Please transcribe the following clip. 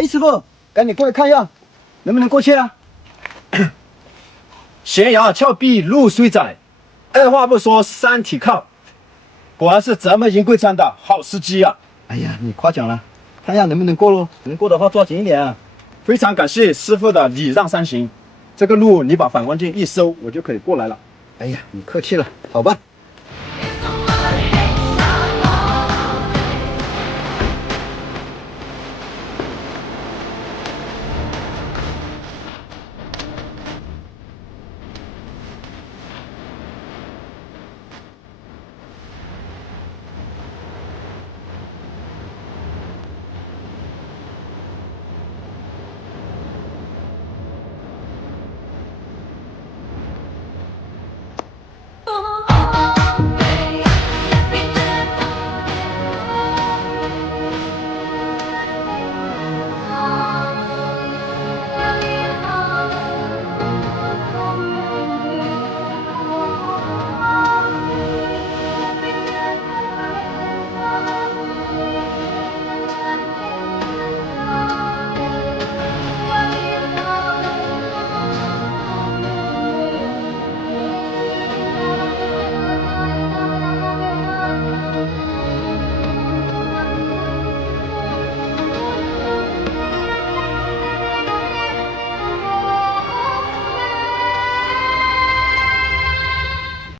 哎，师傅，赶紧过来看一下，能不能过去啊？悬崖峭壁路虽窄，二话不说山体靠。果然是咱们银贵川的好司机啊！哎呀，你夸奖了，看一下能不能过喽？能过的话抓紧一点啊！非常感谢师傅的礼让三行，这个路你把反光镜一收，我就可以过来了。哎呀，你客气了，好吧。